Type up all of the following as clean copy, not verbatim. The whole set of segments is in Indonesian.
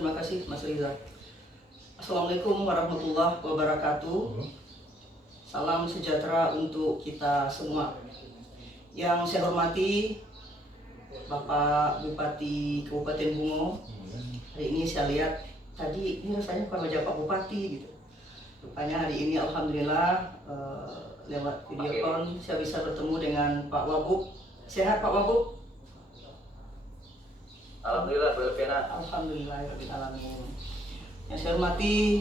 Terima kasih Mas Riza. Assalamualaikum warahmatullahi wabarakatuh. Salam sejahtera untuk kita semua. Yang saya hormati Bapak Bupati Kabupaten Bungo. Hari ini saya lihat tadi ini rasanya bukan wajah Pak Bupati gitu. Rupanya hari ini alhamdulillah lewat video call saya bisa bertemu dengan Pak Wabub. Sehat Pak Wabub? Alhamdulillah, Alhamdulillah, alamin. Yang saya hormati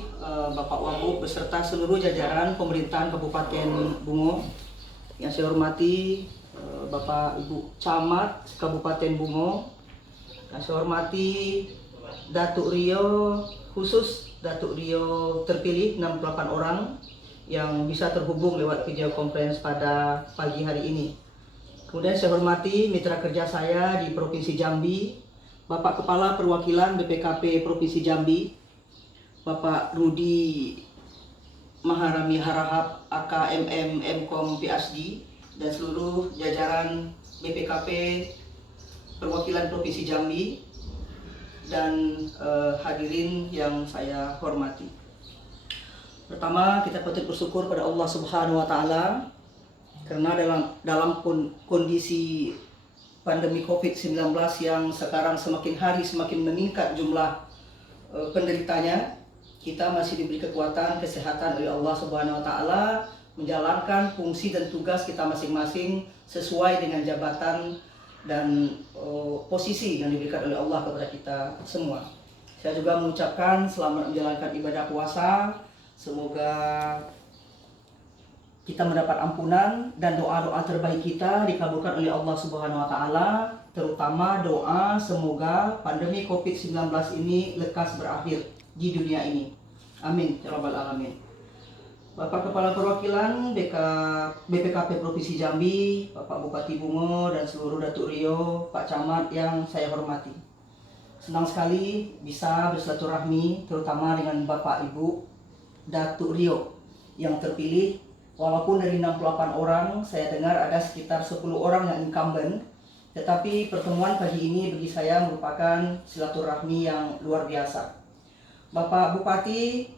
Bapak Wabub beserta seluruh jajaran pemerintahan Kabupaten Bungo. Yang saya hormati Bapak Ibu Camat Kabupaten Bungo. Yang saya hormati Datuk Rio, khusus Datuk Rio terpilih 68 orang yang bisa terhubung lewat video conference pada pagi hari ini. Kemudian saya hormati mitra kerja saya di Provinsi Jambi, Bapak Kepala Perwakilan BPKP Provinsi Jambi, Bapak Rudi Maharami Harahap AKMM Mkom PhD, dan seluruh jajaran BPKP Perwakilan Provinsi Jambi, dan hadirin yang saya hormati. Pertama, kita patut bersyukur pada Allah Subhanahu wa taala karena dalam kondisi pandemi Covid-19 yang sekarang semakin hari semakin meningkat jumlah penderitanya, kita masih diberi kekuatan, kesehatan oleh Allah Subhanahu wa taala menjalankan fungsi dan tugas kita masing-masing sesuai dengan jabatan dan posisi yang diberikan oleh Allah kepada kita semua. Saya juga mengucapkan selamat menjalankan ibadah puasa. Semoga kita mendapat ampunan dan doa-doa terbaik kita dikabulkan oleh Allah Subhanahu wa taala, terutama doa semoga pandemi Covid-19 ini lekas berakhir di dunia ini. Amin ya rabbal alamin. Bapak Kepala Perwakilan BPKP Provinsi Jambi, Bapak Bupati Bungo, dan seluruh Datuk Rio, Pak Camat yang saya hormati. Senang sekali bisa bersilaturahmi terutama dengan Bapak Ibu Datuk Rio yang terpilih. Walaupun dari 68 orang, saya dengar ada sekitar 10 orang yang incumbent, tetapi pertemuan pagi ini bagi saya merupakan silaturahmi yang luar biasa. Bapak Bupati,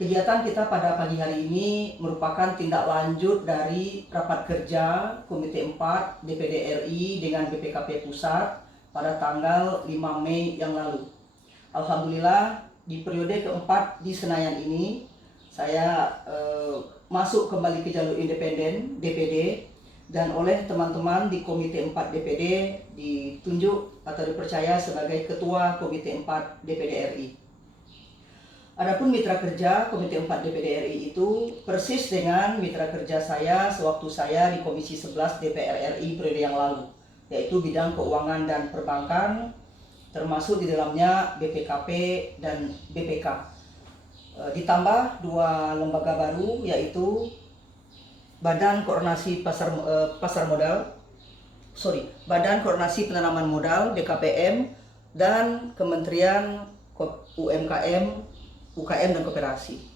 kegiatan kita pada pagi hari ini merupakan tindak lanjut dari rapat kerja Komite 4 DPD RI dengan BPKP Pusat pada tanggal 5 Mei yang lalu. Alhamdulillah, di periode keempat di Senayan ini, saya masuk kembali ke jalur independen DPD, dan oleh teman-teman di Komite 4 DPD ditunjuk atau dipercaya sebagai Ketua Komite 4 DPD RI. Adapun mitra kerja Komite 4 DPD RI itu persis dengan mitra kerja saya sewaktu saya di Komisi 11 DPR RI periode yang lalu, yaitu bidang keuangan dan perbankan, termasuk di dalamnya BPKP dan BPK. Ditambah dua lembaga baru, yaitu Badan Koordinasi Badan Koordinasi Penanaman Modal (BKPM) dan Kementerian UMKM, UKM dan Koperasi.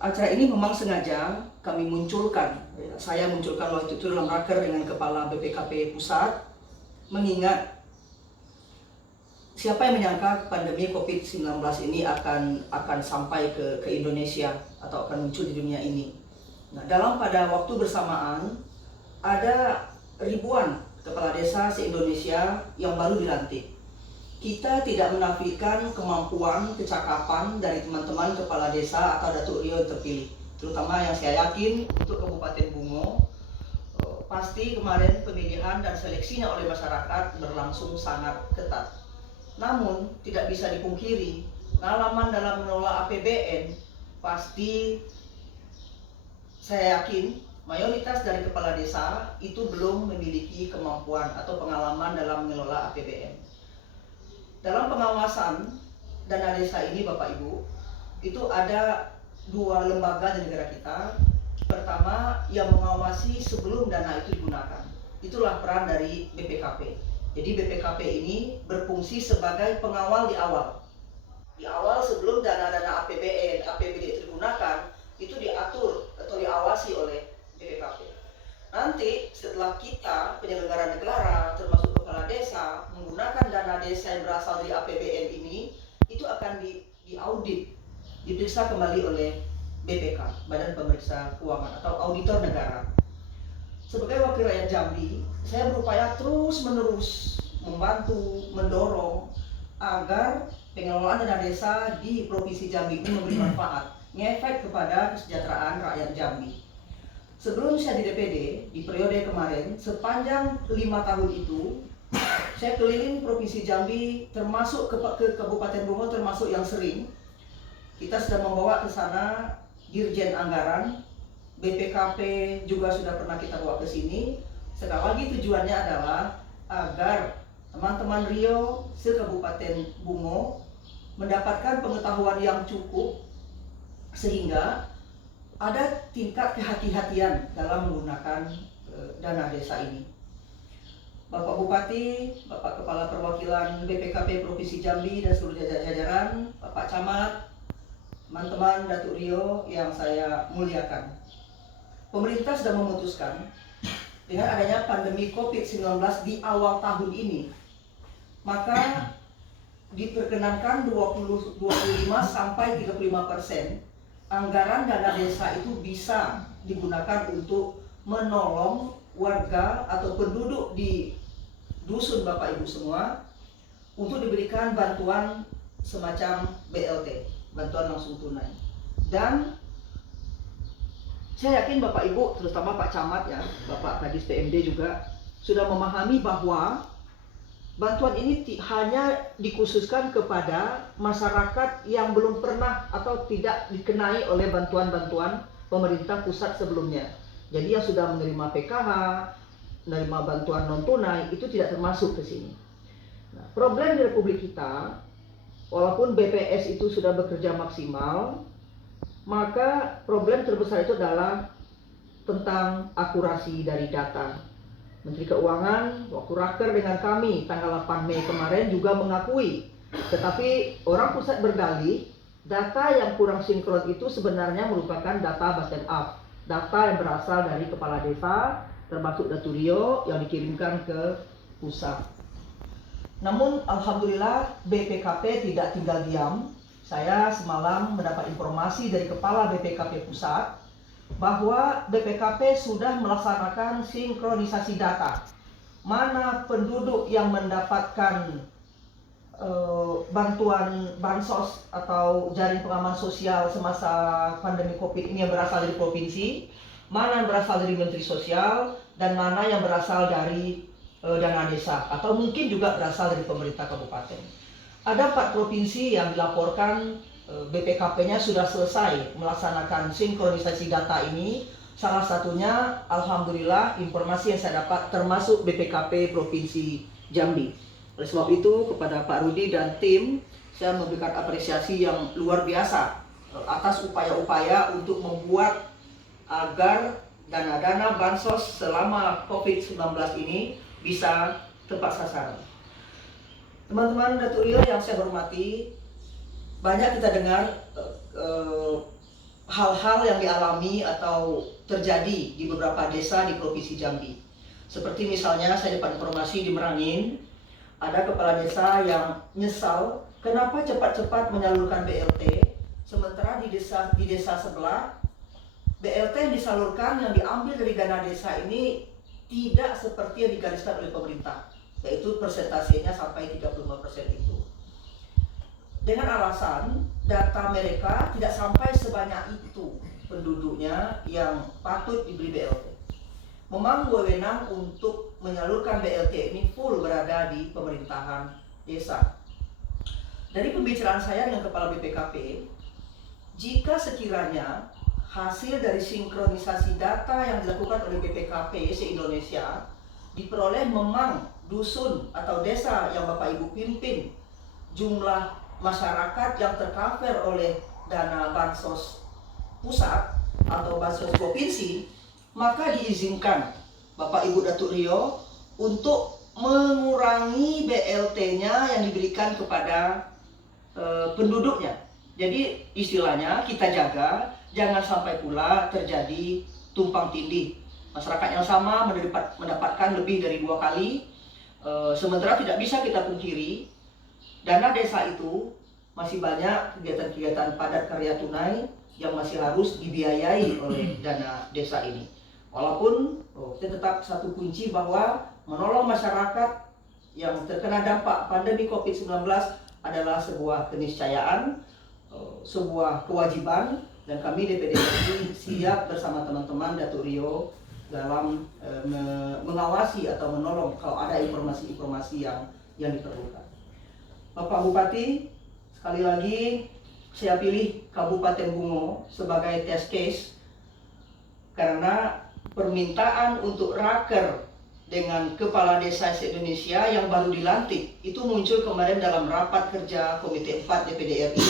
Acara ini memang sengaja kami munculkan, saya munculkan waktu itu dalam raker dengan Kepala BPKP Pusat, mengingat siapa yang menyangka pandemi Covid-19 ini akan sampai ke Indonesia atau akan muncul di dunia ini. Nah, pada waktu bersamaan ada ribuan kepala desa se-Indonesia yang baru dilantik. Kita tidak menafikan kemampuan, kecakapan dari teman-teman kepala desa atau Datuk Rio yang terpilih. Terutama yang saya yakin untuk Kabupaten Bungo, pasti kemarin pemilihan dan seleksinya oleh masyarakat berlangsung sangat ketat. Namun tidak bisa dipungkiri, pengalaman dalam mengelola APBN pasti saya yakin mayoritas dari kepala desa itu belum memiliki kemampuan atau pengalaman dalam mengelola APBN. Dalam pengawasan dana desa ini Bapak Ibu, itu ada dua lembaga di negara kita. Pertama, yang mengawasi sebelum dana itu digunakan. Itulah peran dari BPKP. Jadi BPKP ini berfungsi sebagai pengawal di awal. Di awal sebelum dana-dana APBN, APBD itu digunakan, itu diatur atau diawasi oleh BPKP. Nanti setelah kita penyelenggara negara termasuk kepala desa menggunakan dana desa yang berasal dari APBN ini, itu akan diaudit, diperiksa kembali oleh BPK, Badan Pemeriksa Keuangan atau Auditor Negara. Sebagai wakil rakyat Jambi, saya berupaya terus-menerus membantu, mendorong agar pengelolaan dana desa di Provinsi Jambi ini memberi manfaat, ngefek kepada kesejahteraan rakyat Jambi. Sebelum saya di DPD, di periode kemarin, sepanjang 5 tahun itu, saya keliling Provinsi Jambi, termasuk ke Kabupaten Bungo, termasuk yang sering. Kita sudah membawa ke sana Dirjen Anggaran, BPKP juga sudah pernah kita bawa ke sini. Sekali lagi tujuannya adalah agar teman-teman Rio se-Kabupaten Bungo mendapatkan pengetahuan yang cukup sehingga ada tingkat kehati-hatian dalam menggunakan dana desa ini. Bapak Bupati, Bapak Kepala Perwakilan BPKP Provinsi Jambi dan seluruh jajaran, Bapak Camat, teman-teman Datuk Rio yang saya muliakan. Pemerintah sudah memutuskan dengan adanya pandemi COVID-19 di awal tahun ini, maka diperkenankan 25 sampai 35% anggaran dana desa itu bisa digunakan untuk menolong warga atau penduduk di dusun Bapak Ibu semua untuk diberikan bantuan semacam BLT, bantuan langsung tunai. Dan saya yakin Bapak Ibu, terutama Pak Camat ya, Bapak Kadis PMD juga sudah memahami bahwa bantuan ini hanya dikhususkan kepada masyarakat yang belum pernah atau tidak dikenai oleh bantuan-bantuan pemerintah pusat sebelumnya. Jadi yang sudah menerima PKH, menerima bantuan non tunai itu tidak termasuk ke sini. Nah, problem di Republik kita, walaupun BPS itu sudah bekerja maksimal, maka problem terbesar itu adalah tentang akurasi dari data. Menteri Keuangan waktu raker dengan kami tanggal 8 Mei kemarin juga mengakui, tetapi orang pusat berdalih data yang kurang sinkron itu sebenarnya merupakan data bottom up, data yang berasal dari kepala desa termasuk Datuk Rio yang dikirimkan ke pusat. Namun alhamdulillah BPKP tidak tinggal diam. Saya semalam mendapat informasi dari kepala BPKP pusat bahwa BPKP sudah melaksanakan sinkronisasi data. Mana penduduk yang mendapatkan bantuan bansos atau jaring pengaman sosial semasa pandemi COVID ini yang berasal dari provinsi, mana yang berasal dari Menteri Sosial, dan mana yang berasal dari dana desa atau mungkin juga berasal dari pemerintah kabupaten. Ada 4 provinsi yang dilaporkan BPKP-nya sudah selesai melaksanakan sinkronisasi data ini. Salah satunya, alhamdulillah, informasi yang saya dapat termasuk BPKP Provinsi Jambi. Oleh sebab itu, kepada Pak Rudi dan tim, saya memberikan apresiasi yang luar biasa atas upaya-upaya untuk membuat agar dana-dana bansos selama COVID-19 ini bisa tepat sasaran. Teman-teman Datuk Rio yang saya hormati, banyak kita dengar hal-hal yang dialami atau terjadi di beberapa desa di Provinsi Jambi. Seperti misalnya saya dapat informasi di Merangin, ada kepala desa yang nyesal kenapa cepat-cepat menyalurkan BLT, sementara di desa sebelah BLT yang disalurkan yang diambil dari dana desa ini tidak seperti yang digariskan oleh pemerintah, yaitu persentasenya sampai 35% itu. Dengan alasan data mereka tidak sampai sebanyak itu penduduknya yang patut diberi BLT. Memang wewenang untuk menyalurkan BLT ini full berada di pemerintahan desa. Dari pembicaraan saya dengan Kepala BPKP, jika sekiranya hasil dari sinkronisasi data yang dilakukan oleh BPKP se-Indonesia diperoleh memang dusun atau desa yang Bapak Ibu pimpin, jumlah masyarakat yang tercover oleh dana bansos pusat atau bansos provinsi, maka diizinkan Bapak Ibu Datuk Rio untuk mengurangi BLT-nya yang diberikan kepada penduduknya. Jadi istilahnya kita jaga jangan sampai pula terjadi tumpang tindih. Masyarakat yang sama mendapatkan lebih dari 2 kali Sementara tidak bisa kita pungkiri, dana desa itu masih banyak kegiatan-kegiatan padat karya tunai yang masih harus dibiayai oleh dana desa ini. Walaupun kita tetap satu kunci bahwa menolong masyarakat yang terkena dampak pandemi COVID-19 adalah sebuah keniscayaan, sebuah kewajiban, dan kami DPD RI siap bersama teman-teman Datuk Rio dalam mengawasi atau menolong kalau ada informasi-informasi yang diperlukan. Bapak Bupati, sekali lagi saya pilih Kabupaten Bungo sebagai test case karena permintaan untuk raker dengan kepala desa se-Indonesia yang baru dilantik itu muncul kemarin dalam rapat kerja Komite 4 DPD RI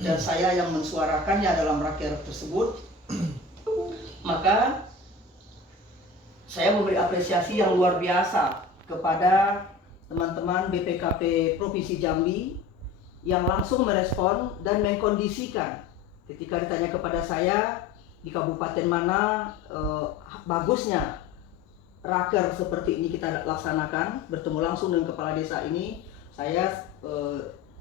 dan saya yang mensuarakannya dalam raker tersebut. Maka saya memberi apresiasi yang luar biasa kepada teman-teman BPKP Provinsi Jambi yang langsung merespon dan mengkondisikan ketika ditanya kepada saya di kabupaten mana bagusnya raker seperti ini kita laksanakan, bertemu langsung dengan kepala desa ini. Saya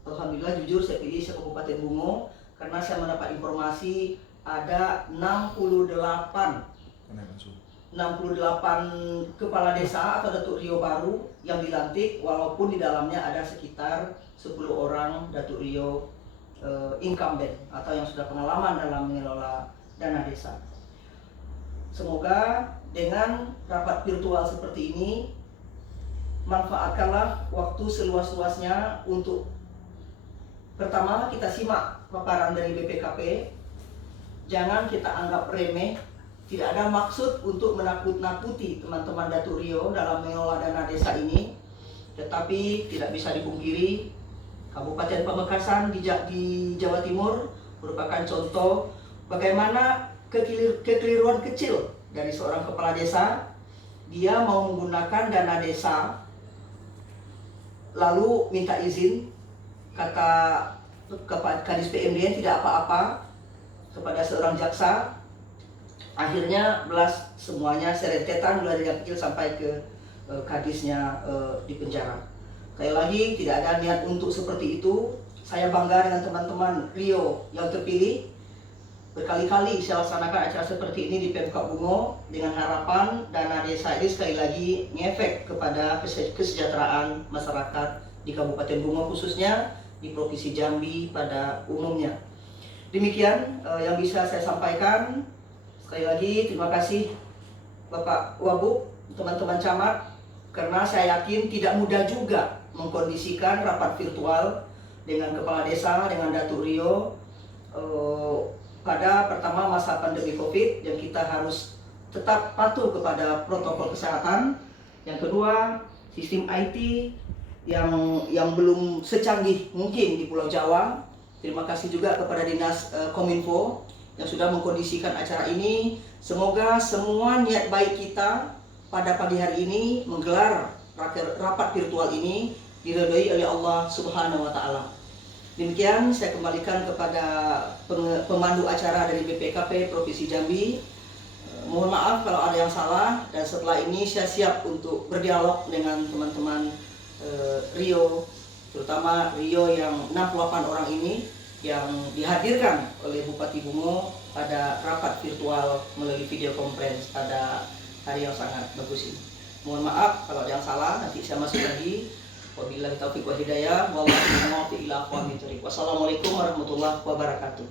alhamdulillah jujur saya pilih Kabupaten Bungo karena saya mendapat informasi ada 68 kepala desa atau Datuk Rio baru yang dilantik, walaupun di dalamnya ada sekitar 10 orang Datuk Rio incumbent atau yang sudah pengalaman dalam mengelola dana desa. Semoga dengan rapat virtual seperti ini manfaatkanlah waktu seluas-luasnya untuk pertama kita simak paparan dari BPKP. Jangan kita anggap remeh. Tidak ada maksud untuk menakut-nakuti teman-teman Datuk Rio dalam mengelola dana desa ini. Tetapi tidak bisa dipungkiri Kabupaten Pamekasan di Jawa Timur merupakan contoh bagaimana kekeliruan kecil dari seorang kepala desa. Dia mau menggunakan dana desa lalu minta izin, kata Kadis PMD tidak apa-apa kepada seorang jaksa. Akhirnya belas semuanya serentetan mulai dari yang kecil sampai ke kadisnya di penjara. Sekali lagi tidak ada niat untuk seperti itu. Saya bangga dengan teman-teman Rio yang terpilih. Berkali-kali saya laksanakan acara seperti ini di Pemkab Bungo dengan harapan dana desa ini sekali lagi ngefek kepada kesejahteraan masyarakat di Kabupaten Bungo, khususnya di Provinsi Jambi pada umumnya. Demikian yang bisa saya sampaikan. Sekali lagi terima kasih Bapak Wagub, teman-teman camat, karena saya yakin tidak mudah juga mengkondisikan rapat virtual dengan kepala desa, dengan Datuk Rio pada pertama masa pandemi COVID, dan kita harus tetap patuh kepada protokol kesehatan. Yang kedua, sistem IT yang belum secanggih mungkin di Pulau Jawa. Terima kasih juga kepada Dinas Kominfo yang sudah mengkondisikan acara ini. Semoga semua niat baik kita pada pagi hari ini menggelar rapat virtual ini diridhoi oleh Allah Subhanahu wa Ta'ala. Demikian saya kembalikan kepada pemandu acara dari BPKP Provinsi Jambi. Mohon maaf kalau ada yang salah, dan setelah ini saya siap untuk berdialog dengan teman-teman Rio, terutama Rio yang 68 orang ini yang dihadirkan oleh Bupati Bungo pada rapat virtual melalui video conference pada hari yang sangat bagus ini. Mohon maaf kalau ada yang salah, nanti saya masuk lagi. Wabillahi taufiq wal hidayah. Wassalamualaikum warahmatullahi wabarakatuh.